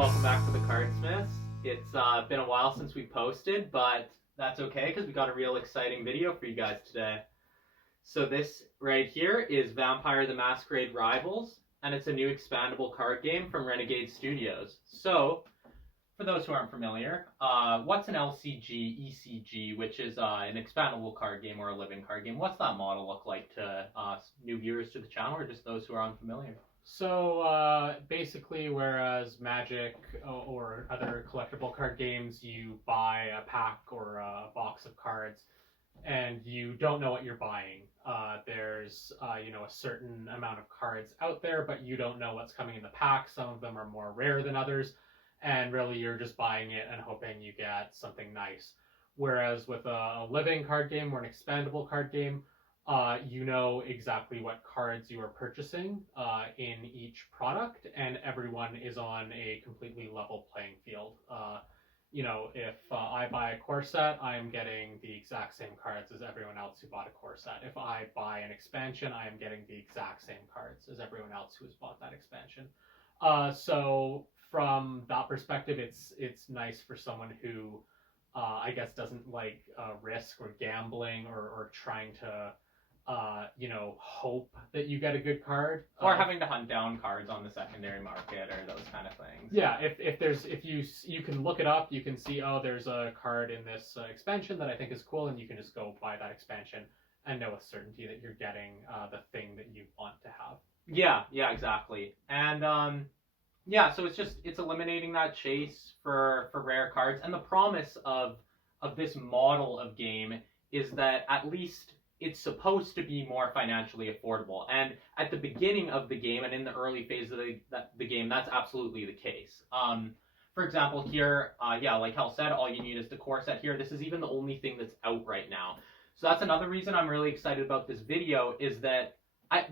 welcome back to the Cardsmiths. It's been a while since we posted, but that's okay because we got a real exciting video for you guys today. So this right here is Vampire the Masquerade Rivals, and it's a new expandable card game from Renegade Studios. So, for those who aren't familiar, what's an LCG, ECG, which is an expandable card game or a living card game? What's that model look like to new viewers to the channel or just those who are unfamiliar? So basically, whereas Magic or other collectible card games, you buy a pack or a box of cards, and you don't know what you're buying. There's a certain amount of cards out there, but you don't know what's coming in the pack. Some of them are more rare than others, and really you're just buying it and hoping you get something nice. Whereas with a living card game or an expandable card game, you know exactly what cards you are purchasing in each product, and everyone is on a completely level playing field. If I buy a core set, I am getting the exact same cards as everyone else who bought a core set. If I buy an expansion, I am getting the exact same cards as everyone else who has bought that expansion. So from that perspective, it's nice for someone who I guess doesn't like risk or gambling or trying to hope that you get a good card, or having to hunt down cards on the secondary market or those kind of things. Yeah, if you can look it up, you can see, oh, there's a card in this expansion that I think is cool, and you can just go buy that expansion and know with certainty that you're getting the thing that you want to have. Yeah, exactly. And so it's eliminating that chase for rare cards, and the promise of this model of game is that at least it's supposed to be more financially affordable. And at the beginning of the game and in the early phase of the game, that's absolutely the case. For example, here, like Hal said, all you need is the core set here. This is even the only thing that's out right now. So that's another reason I'm really excited about this video, is that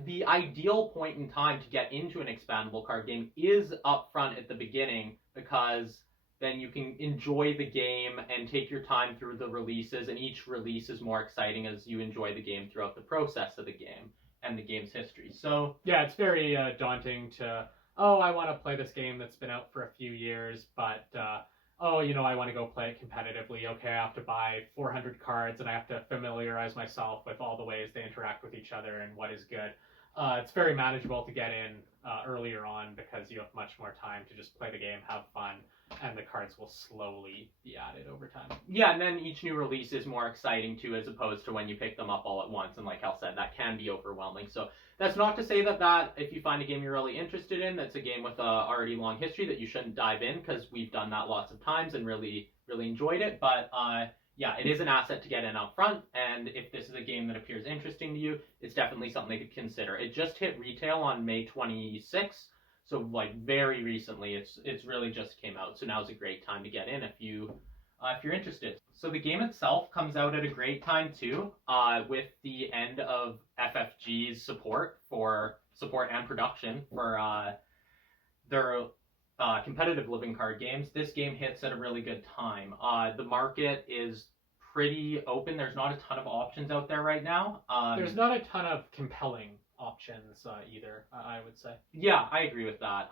the ideal point in time to get into an expandable card game is up front at the beginning, because then you can enjoy the game and take your time through the releases, and each release is more exciting as you enjoy the game throughout the process of the game and the game's history. So yeah, it's very daunting to, I want to play this game that's been out for a few years, but I want to go play it competitively. Okay, I have to buy 400 cards and I have to familiarize myself with all the ways they interact with each other and what is good. It's very manageable to get in earlier on because you have much more time to just play the game, have fun, and the cards will slowly be added over time. Yeah, and then each new release is more exciting too, as opposed to when you pick them up all at once. And like Hal said, that can be overwhelming. So that's not to say that if you find a game you're really interested in, that's a game with a already long history, that you shouldn't dive in, because we've done that lots of times and really, really enjoyed it. But it is an asset to get in up front, and if this is a game that appears interesting to you, it's definitely something to consider. It just hit retail on May 26th, so like very recently. It's really just came out, so now's a great time to get in if you're interested. So the game itself comes out at a great time too, with the end of FFG's support and production for their competitive living card games. This game hits at a really good time. The market is pretty open. There's not a ton of options out there right now. There's not a ton of compelling options either, I would say. Yeah, I agree with that.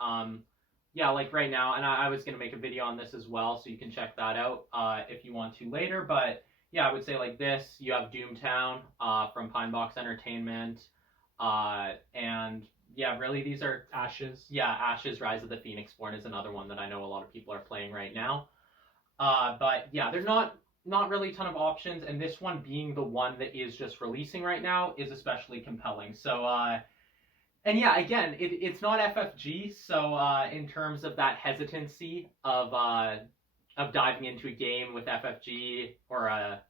Like right now, and I was going to make a video on this as well, so you can check that out if you want to later. But yeah, I would say like this, you have Doomtown from Pinebox Entertainment, and yeah, really these are Ashes. Yeah, Ashes, Rise of the Phoenix Born is another one that I know a lot of people are playing right now. But yeah, there's not really a ton of options, and this one being the one that is just releasing right now is especially compelling. So and yeah, again, it's not FFG, so in terms of that hesitancy of diving into a game with FFG, or an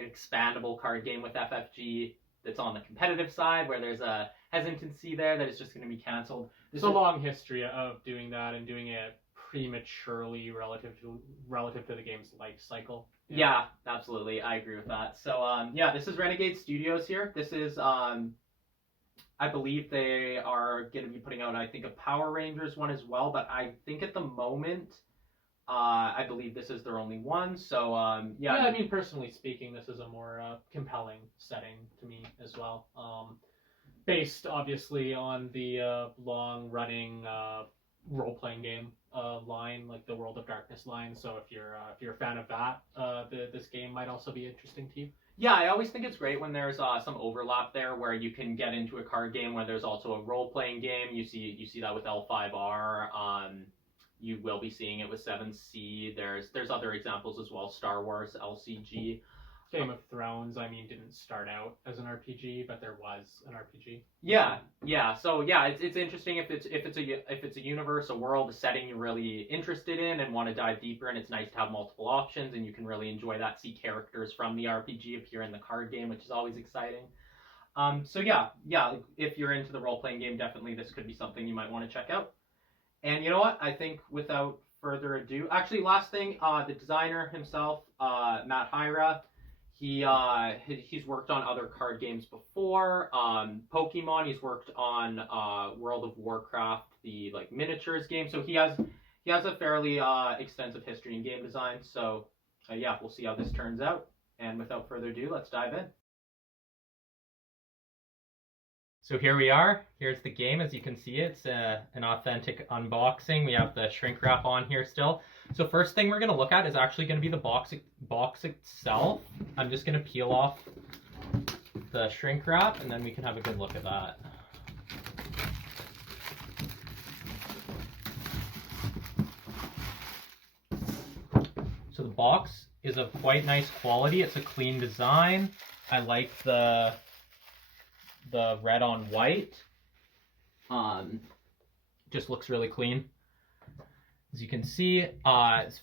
expandable card game with FFG that's on the competitive side, where there's a hesitancy there that it's just going to be canceled. There's a long history of doing that, and doing it prematurely relative to the game's life cycle. Yeah, absolutely. I agree with that. So this is Renegade Studios here. This is I believe they are going to be putting out, I think, a Power Rangers one as well, but I think at the moment I believe this is their only one. So yeah, I mean, personally speaking, this is a more compelling setting to me as well. Based obviously on the long-running role-playing game line, like the World of Darkness line. So if you're a fan of that, this game might also be interesting to you. Yeah, I always think it's great when there's some overlap there where you can get into a card game where there's also a role-playing game. You see that with L5R. You will be seeing it with 7C. There's other examples as well. Star Wars LCG. Game of Thrones, I mean, didn't start out as an RPG, but there was an RPG. Yeah. So yeah, it's interesting if it's a universe, a world, a setting you're really interested in and want to dive deeper in. It's nice to have multiple options, and you can really enjoy that. See characters from the RPG appear in the card game, which is always exciting. So yeah, if you're into the role playing game, definitely this could be something you might want to check out. And you know what? I think without further ado, actually, last thing, the designer himself, Matt Hyra. He's worked on other card games before. Pokemon. He's worked on World of Warcraft, the like miniatures game. So he has a fairly extensive history in game design. So yeah, we'll see how this turns out. And without further ado, let's dive in. So here we are. Here's the game. As you can see, it's an authentic unboxing. We have the shrink wrap on here still. So first thing we're going to look at is actually going to be the box itself. I'm just going to peel off the shrink wrap, and then we can have a good look at that. So the box is of quite nice quality. It's a clean design. I like the red on white. Just looks really clean. As you can see,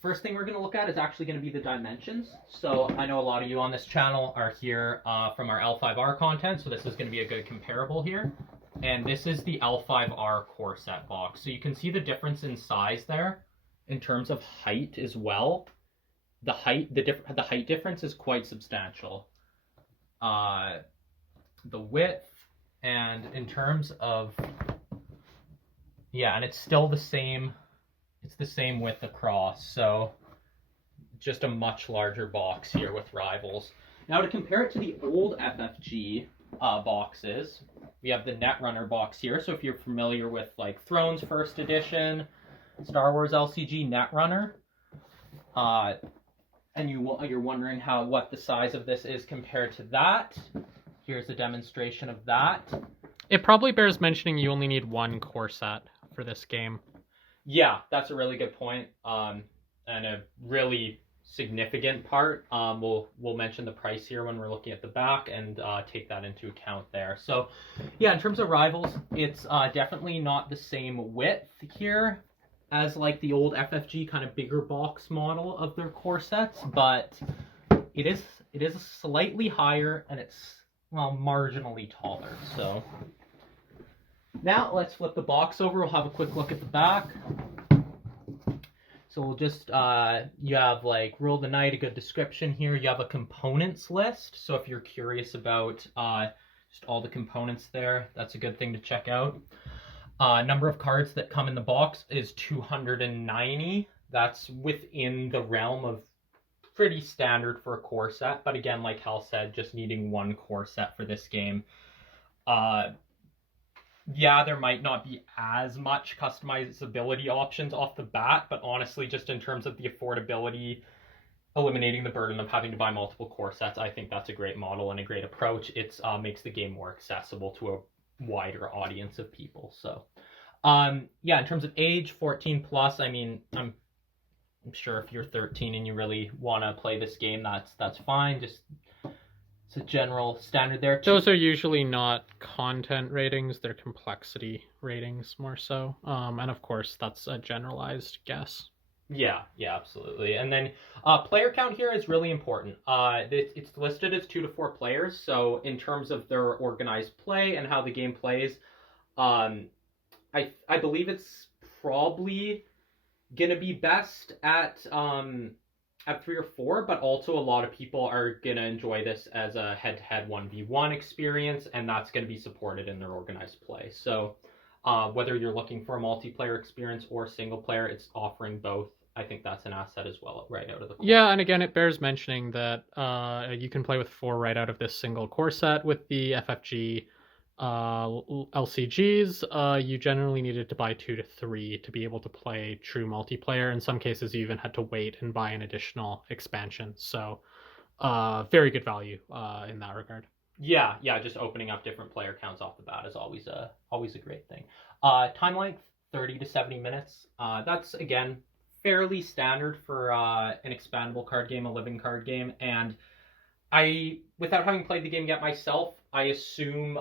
first thing we're going to look at is actually going to be the dimensions. So I know a lot of you on this channel are here from our L5R content, so this is going to be a good comparable here. And this is the L5R core set box. So you can see the difference in size there in terms of height as well. The height difference is quite substantial. The width, and in terms of, yeah, and it's still the same. It's the same width across, so just a much larger box here with Rivals. Now to compare it to the old FFG boxes, we have the Netrunner box here. So if you're familiar with like Thrones First Edition, Star Wars LCG Netrunner, and you're wondering what the size of this is compared to that, here's a demonstration of that. It probably bears mentioning you only need one core set for this game. Yeah, that's a really good point, and a really significant part. We'll mention the price here when we're looking at the back and take that into account there. So, yeah, in terms of Rivals, it's definitely not the same width here as like the old FFG kind of bigger box model of their core sets, but it is slightly higher, and it's marginally taller. So. Now let's flip the box over. We'll have a quick look at the back. So we'll just, you have like Rule of the Night, a good description here. You have a components list. So if you're curious about just all the components there, that's a good thing to check out. Number of cards that come in the box is 290. That's within the realm of pretty standard for a core set. But again, like Hal said, just needing one core set for this game. Yeah, there might not be as much customizability options off the bat, but honestly, just in terms of the affordability, eliminating the burden of having to buy multiple core sets, I think that's a great model and a great approach. It makes the game more accessible to a wider audience of people. So, yeah, in terms of age, 14 plus, I mean, I'm sure if you're 13 and you really want to play this game, that's fine. Just it's a general standard there. Those are usually not content ratings, they're complexity ratings more so. And of course, that's a generalized guess. Yeah, absolutely. And then player count here is really important. It's listed as 2 to 4 players. So in terms of their organized play and how the game plays, I believe it's probably gonna be best at 3 or 4, but also a lot of people are gonna enjoy this as a head-to-head 1v1 experience, and that's gonna be supported in their organized play. So whether you're looking for a multiplayer experience or single player, it's offering both. I think that's an asset as well, right out of the core. Yeah, and again, it bears mentioning that you can play with 4 right out of this single core set with the FFG. LCGs, you generally needed to buy 2 to 3 to be able to play true multiplayer. In some cases, you even had to wait and buy an additional expansion. So, very good value in that regard. Yeah, just opening up different player counts off the bat is always a great thing. Time length 30 to 70 minutes. That's again fairly standard for an expandable card game, a living card game, and without having played the game yet myself, I assume,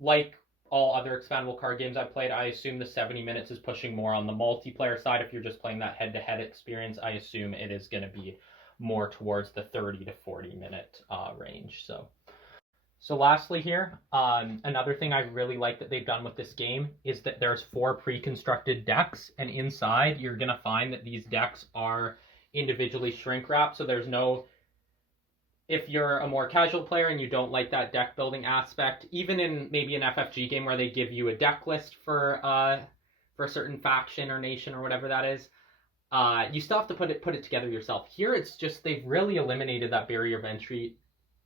like all other expandable card games I've played, I assume the 70 minutes is pushing more on the multiplayer side. If you're just playing that head-to-head experience, I assume it is going to be more towards the 30 to 40 minute range. So lastly here, another thing I really like that they've done with this game is that there's 4 pre-constructed decks, and inside you're going to find that these decks are individually shrink wrapped, so there's no... If you're a more casual player and you don't like that deck building aspect, even in maybe an FFG game where they give you a deck list for a certain faction or nation or whatever that is, you still have to put it together yourself. Here it's just they've really eliminated that barrier of entry.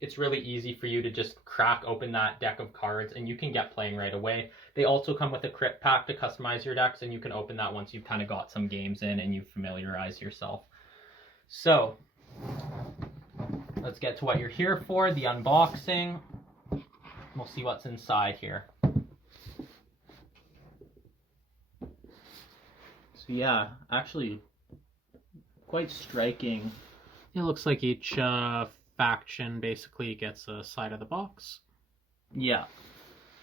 It's really easy for you to just crack open that deck of cards and you can get playing right away. They also come with a crit pack to customize your decks, and you can open that once you've kind of got some games in and you've familiarized yourself. So let's get to what you're here for, the unboxing. We'll see what's inside here. So yeah, actually quite striking. It looks like each faction basically gets a side of the box. Yeah,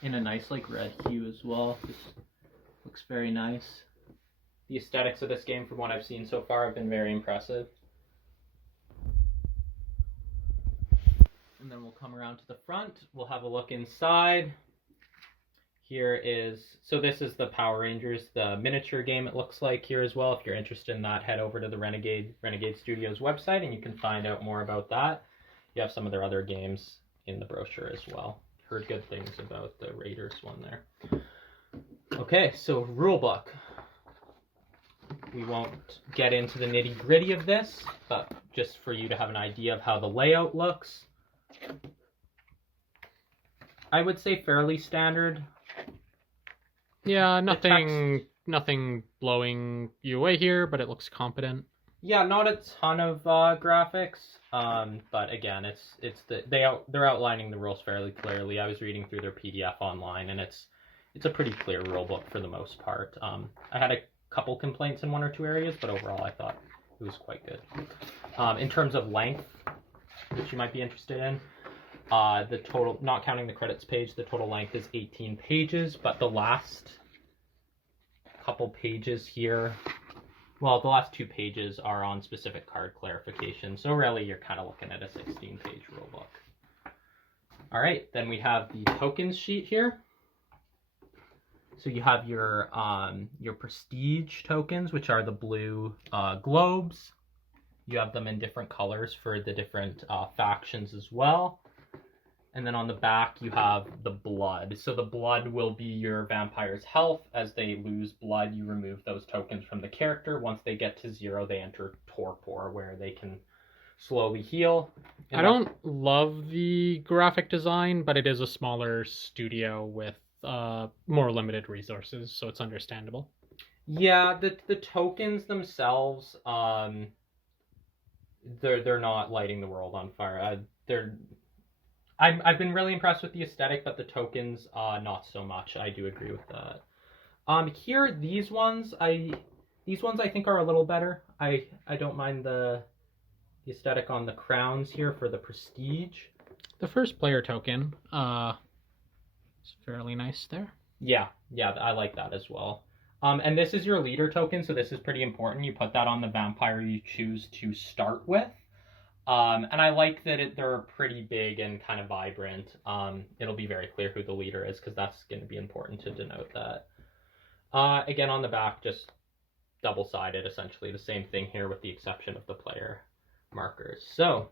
in a nice like red hue as well. Just looks very nice. The aesthetics of this game, from what I've seen so far, have been very impressive. And then we'll come around to the front. We'll have a look inside. Here is, so this is the Power Rangers, the miniature game it looks like here as well. If you're interested in that, head over to the Renegade Studios website and you can find out more about that. You have some of their other games in the brochure as well. Heard good things about the Raiders one there. Okay, so rulebook. We won't get into the nitty-gritty of this, but just for you to have an idea of how the layout looks. I would say fairly standard. Yeah, nothing blowing you away here, but it looks competent. Yeah, not a ton of graphics, but again, they're outlining the rules fairly clearly. I was reading through their PDF online, and it's a pretty clear rule book for the most part. I had a couple complaints in 1 or 2 areas, but overall I thought it was quite good. In terms of length, which you might be interested in, the total, not counting the credits page, the total length is 18 pages, but the last couple pages here, well, the last 2 pages are on specific card clarification, so really you're kind of looking at a 16-page rulebook. All right, then we have the tokens sheet here. So you have your prestige tokens, which are the blue globes. You have them in different colors for the different factions as well. And then on the back, you have the blood. So the blood will be your vampire's health. As they lose blood, you remove those tokens from the character. Once they get to 0, they enter torpor, where they can slowly heal. And I don't love the graphic design, but it is a smaller studio with more limited resources, so it's understandable. Yeah, the tokens themselves, they're not lighting the world on fire. I've been really impressed with the aesthetic, but the tokens, not so much. I do agree with that. Here, these ones I think are a little better. I don't mind the aesthetic on the crowns here for the prestige. The first player token, is fairly nice there. Yeah, I like that as well. And this is your leader token, so this is pretty important. You put that on the vampire you choose to start with. And I like that they're pretty big and kind of vibrant. It'll be very clear who the leader is, because that's going to be important to denote that. Again, on the back, just double-sided, essentially. The same thing here with the exception of the player markers. So,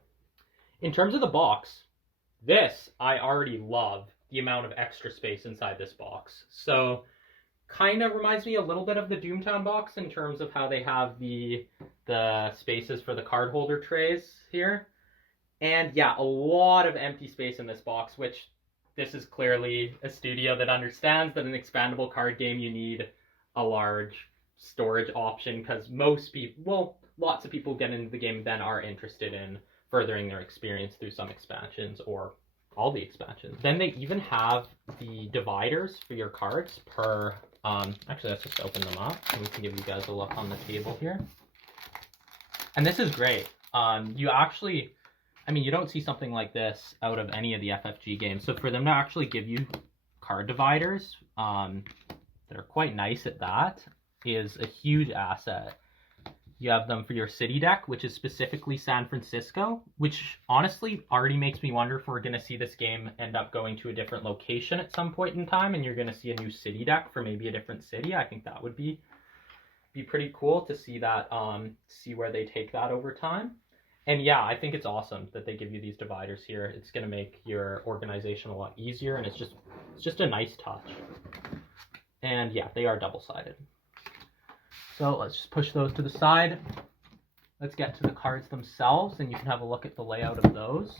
in terms of the box, this, I already love the amount of extra space inside this box. So, kind of reminds me a little bit of the Doomtown box in terms of how they have the spaces for the card holder trays here. And yeah, a lot of empty space in this box, which this is clearly a studio that understands that an expandable card game you need a large storage option, because most people, well, lots of people get into the game then are interested in furthering their experience through some expansions or all the expansions. Then they even have the dividers for your cards per, actually let's just open them up and we can give you guys a look on the table here. And this is great. You actually, I mean, you don't see something like this out of any of the FFG games. So for them to actually give you card dividers that are quite nice at that is a huge asset. You have them for your city deck, which is specifically San Francisco, which honestly already makes me wonder if we're going to see this game end up going to a different location at some point in time, and you're going to see a new city deck for maybe a different city. I think that would be pretty cool to see that, see where they take that over time. And yeah, I think it's awesome that they give you these dividers here. It's going to make your organization a lot easier, and it's just a nice touch. And yeah, they are double-sided. So let's just push those to the side. Let's get to the cards themselves, and you can have a look at the layout of those.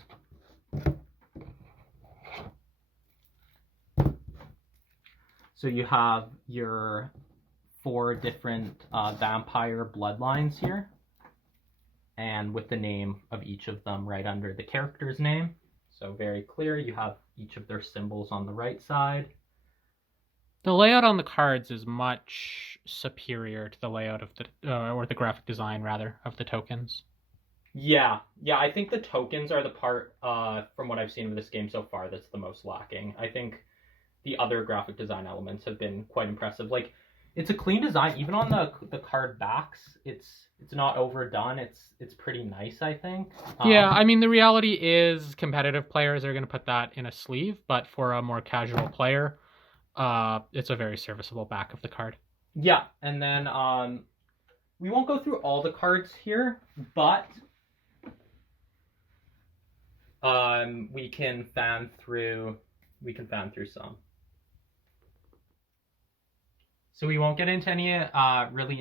So you have your 4 different vampire bloodlines here, and with the name of each of them right under the character's name. So very clear, you have each of their symbols on the right side. The layout on the cards is much superior to the layout of the, or the graphic design rather, of the tokens. Yeah, I think the tokens are the part, from what I've seen of this game so far, that's the most lacking. I think the other graphic design elements have been quite impressive. Like, it's a clean design, even on the card backs. It's not overdone. It's pretty nice, I think. Yeah, I mean, the reality is competitive players are going to put that in a sleeve, but for a more casual player, it's a very serviceable back of the card. Yeah, and then we won't go through all the cards here, but we can fan through some. So we won't get into any really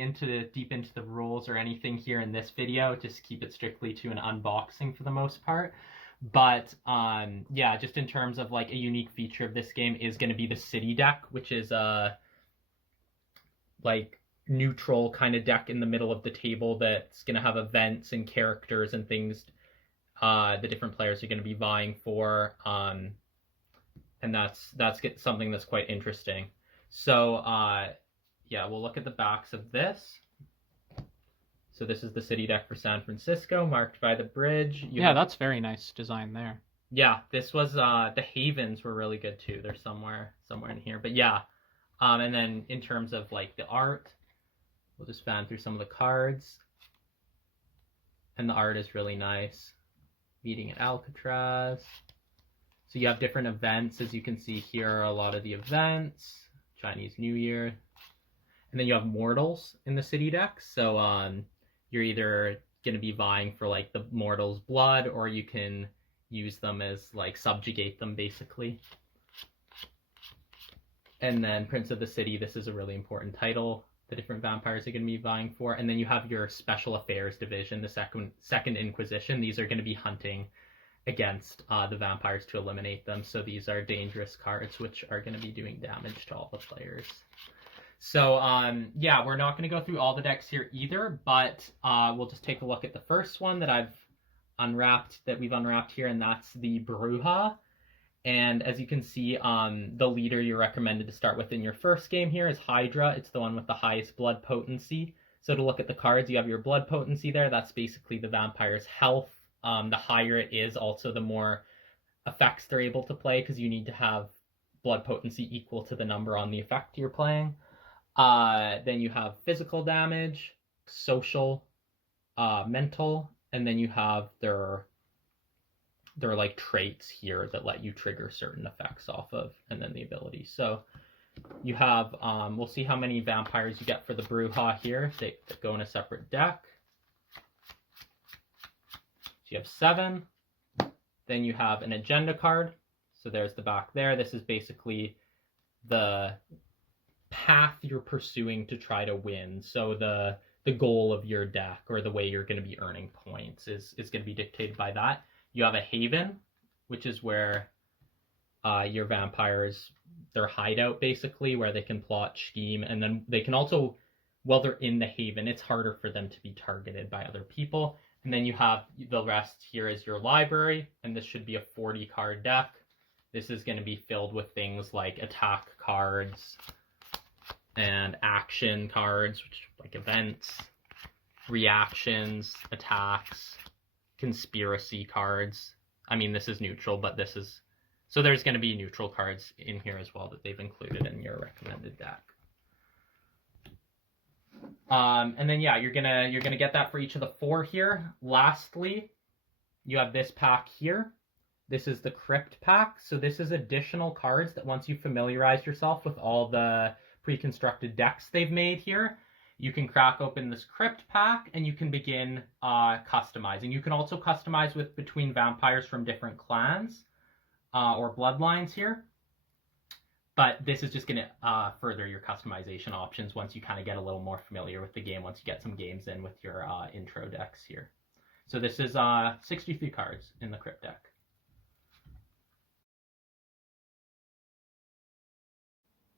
deep into the rules or anything here in this video. Just keep it strictly to an unboxing for the most part. But yeah, just in terms of like a unique feature of this game is going to be the city deck, which is a like neutral kind of deck in the middle of the table that's going to have events and characters and things the different players are going to be vying for, and that's something that's quite interesting. So yeah, we'll look at the backs of this. So this is the city deck for San Francisco, marked by the bridge. That's very nice design there. Yeah, this was the Havens were really good too. They're somewhere in here. But yeah, and then in terms of like the art, we'll just fan through some of the cards, and the art is really nice. Meeting at Alcatraz. So you have different events, as you can see here are a lot of the events. Chinese New Year, and then you have mortals in the city deck. So you're either going to be vying for like the mortal's blood, or you can use them as like subjugate them basically. And then Prince of the City, this is a really important title the different vampires are going to be vying for. And then you have your Special Affairs Division, the Second Inquisition. These are going to be hunting against the vampires to eliminate them. So these are dangerous cards, which are going to be doing damage to all the players. So yeah, we're not going to go through all the decks here either, but we'll just take a look at the first one that we've unwrapped here, and that's the Bruja. And as you can see, the leader you're recommended to start with in your first game here is Hydra. It's the one with the highest blood potency. So to look at the cards, you have your blood potency there. That's basically the vampire's health. The higher it is, also the more effects they're able to play, because you need to have blood potency equal to the number on the effect you're playing. Then you have physical damage, social, mental, and then you have their like traits here that let you trigger certain effects off of, and then the ability. So you have, we'll see how many vampires you get for the Bruja here. They go in a separate deck. So you have 7. Then you have an agenda card. So there's the back there. This is basically the path you're pursuing to try to win. So the goal of your deck, or the way you're going to be earning points, is going to be dictated by that. You have a Haven, which is where your vampires, their hideout basically, where they can plot, scheme, and then they can also, while they're in the haven, it's harder for them to be targeted by other people. And then you have the rest here is your library, and this should be a 40 card deck. This is going to be filled with things like attack cards and action cards, which like events, reactions, attacks, conspiracy cards. I mean, this is neutral, but this is... So there's going to be neutral cards in here as well that they've included in your recommended deck. And then yeah, you're gonna get that for each of the 4 here. Lastly, you have this pack here. This is the Crypt pack. So this is additional cards that once you familiarize yourself with all the pre-constructed decks they've made here, you can crack open this Crypt pack and you can begin customizing. You can also customize with between vampires from different clans or bloodlines here. But this is just going to further your customization options once you kind of get a little more familiar with the game, once you get some games in with your intro decks here. So this is 63 cards in the Crypt deck.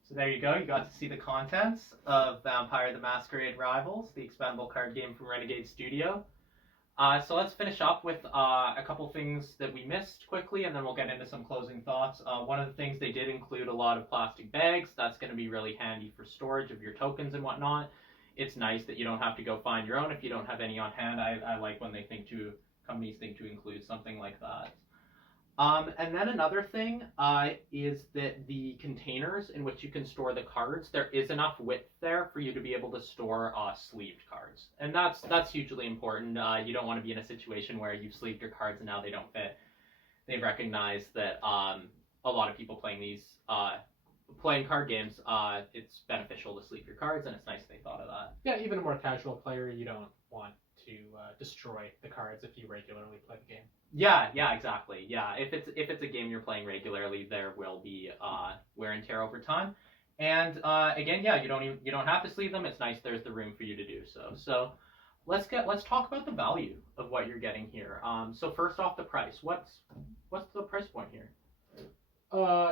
So there you go. You got to see the contents of Vampire the Masquerade Rivals, the expandable card game from Renegade Studio. So let's finish up with a couple things that we missed quickly, and then we'll get into some closing thoughts. One of the things they did include a lot of plastic bags. That's going to be really handy for storage of your tokens and whatnot. It's nice that you don't have to go find your own if you don't have any on hand. I like when companies think to include something like that. And then another thing is that the containers in which you can store the cards, there is enough width there for you to be able to store sleeved cards. And that's hugely important. You don't want to be in a situation where you've sleeved your cards and now they don't fit. They've recognized that a lot of people playing card games, it's beneficial to sleeve your cards, and it's nice they thought of that. Yeah, even a more casual player, you don't want to destroy the cards if you regularly play the game. Yeah, exactly. Yeah, if it's a game you're playing regularly, there will be wear and tear over time. And again, yeah, you don't have to sleeve them. It's nice there's the room for you to do so. So let's talk about the value of what you're getting here. So first off, the price. What's the price point here?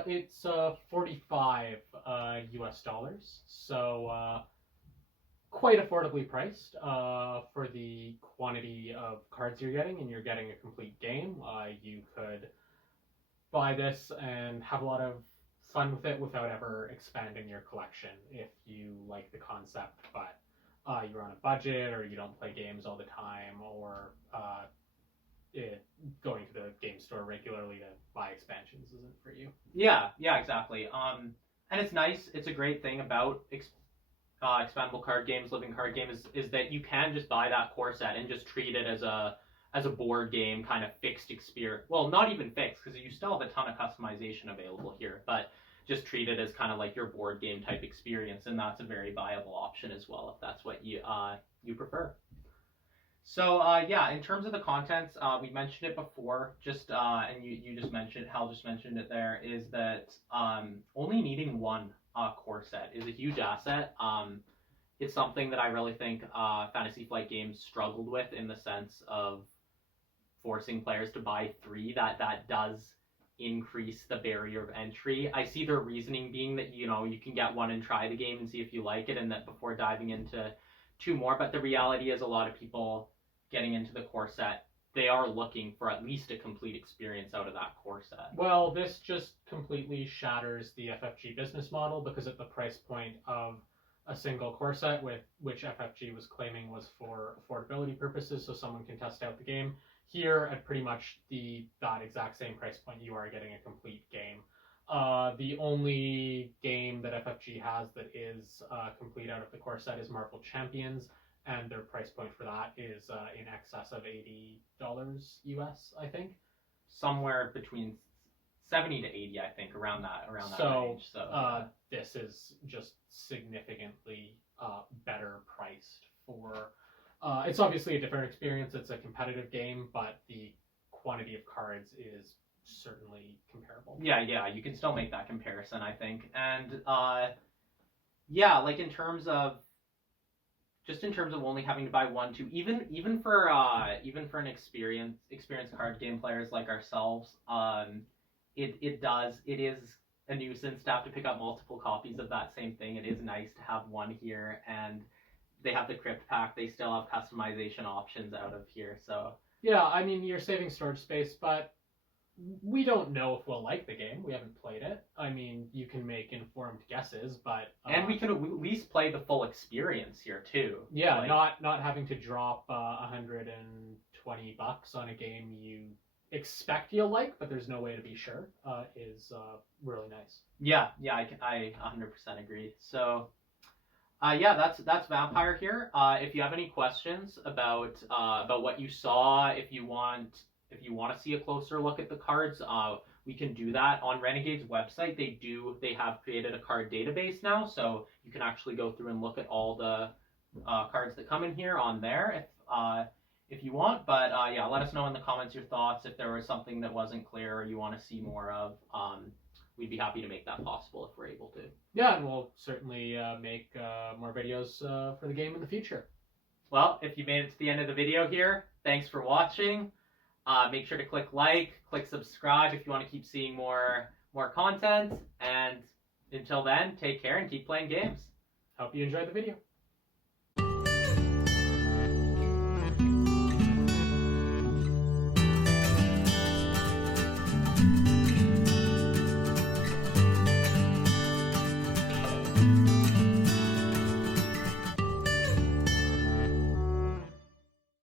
It's $45 US dollars. So quite affordably priced for the quantity of cards you're getting, and you're getting a complete game. You could buy this and have a lot of fun with it without ever expanding your collection if you like the concept, but you're on a budget or you don't play games all the time, or going to the game store regularly to buy expansions isn't for you. Yeah, exactly. And it's nice. It's a great thing about expandable card games, living card games, is that you can just buy that core set and just treat it as a board game kind of fixed experience. Well, not even fixed, because you still have a ton of customization available here, but just treat it as kind of like your board game type experience, and that's a very viable option as well if that's what you prefer. So yeah, in terms of the contents, we mentioned it before, and you just mentioned, Hal just mentioned it there, is that only needing one core set is a huge asset. It's something that I really think Fantasy Flight Games struggled with, in the sense of forcing players to buy 3. That does increase the barrier of entry. I see their reasoning being that you can get one and try the game and see if you like it, and that before diving into 2 more. But the reality is, a lot of people getting into the core set, they are looking for at least a complete experience out of that core set. Well, this just completely shatters the FFG business model, because at the price point of a single core set, which FFG was claiming was for affordability purposes, so someone can test out the game, here at pretty much that exact same price point, you are getting a complete game. The only game that FFG has that is complete out of the core set is Marvel Champions, and their price point for that is in excess of $80 US, I think. Somewhere between 70 to 80, I think, around that range. So this is just significantly better priced for. It's obviously a different experience. It's a competitive game, but the quantity of cards is certainly comparable. Yeah, you can still make that comparison, I think. And yeah, like in terms of only having to buy 1, 2, even for an experienced card game players like ourselves, it does. It is a nuisance to have to pick up multiple copies of that same thing. It is nice to have one here, and they have the crypt pack. They still have customization options out of here. So yeah, I mean, you're saving storage space, but we don't know if we'll like the game. We haven't played it. I mean, you can make informed guesses, but and we can at least play the full experience here too. yeah, Like, not having to drop $120 on a game you expect you'll like, but there's no way to be sure. Is really nice. yeah, I 100% agree. So yeah, that's Vampire here. If you have any questions about what you saw, if you want to see a closer look at the cards, we can do that on Renegade's website. They have created a card database now, so you can actually go through and look at all the cards that come in here on there if you want. But yeah, let us know in the comments your thoughts. If there was something that wasn't clear or you want to see more of, we'd be happy to make that possible if we're able to. Yeah, and we'll certainly make more videos for the game in the future. Well, if you made it to the end of the video here, thanks for watching. Make sure to click like, click subscribe if you want to keep seeing more content. And until then, take care and keep playing games. Hope you enjoyed the video.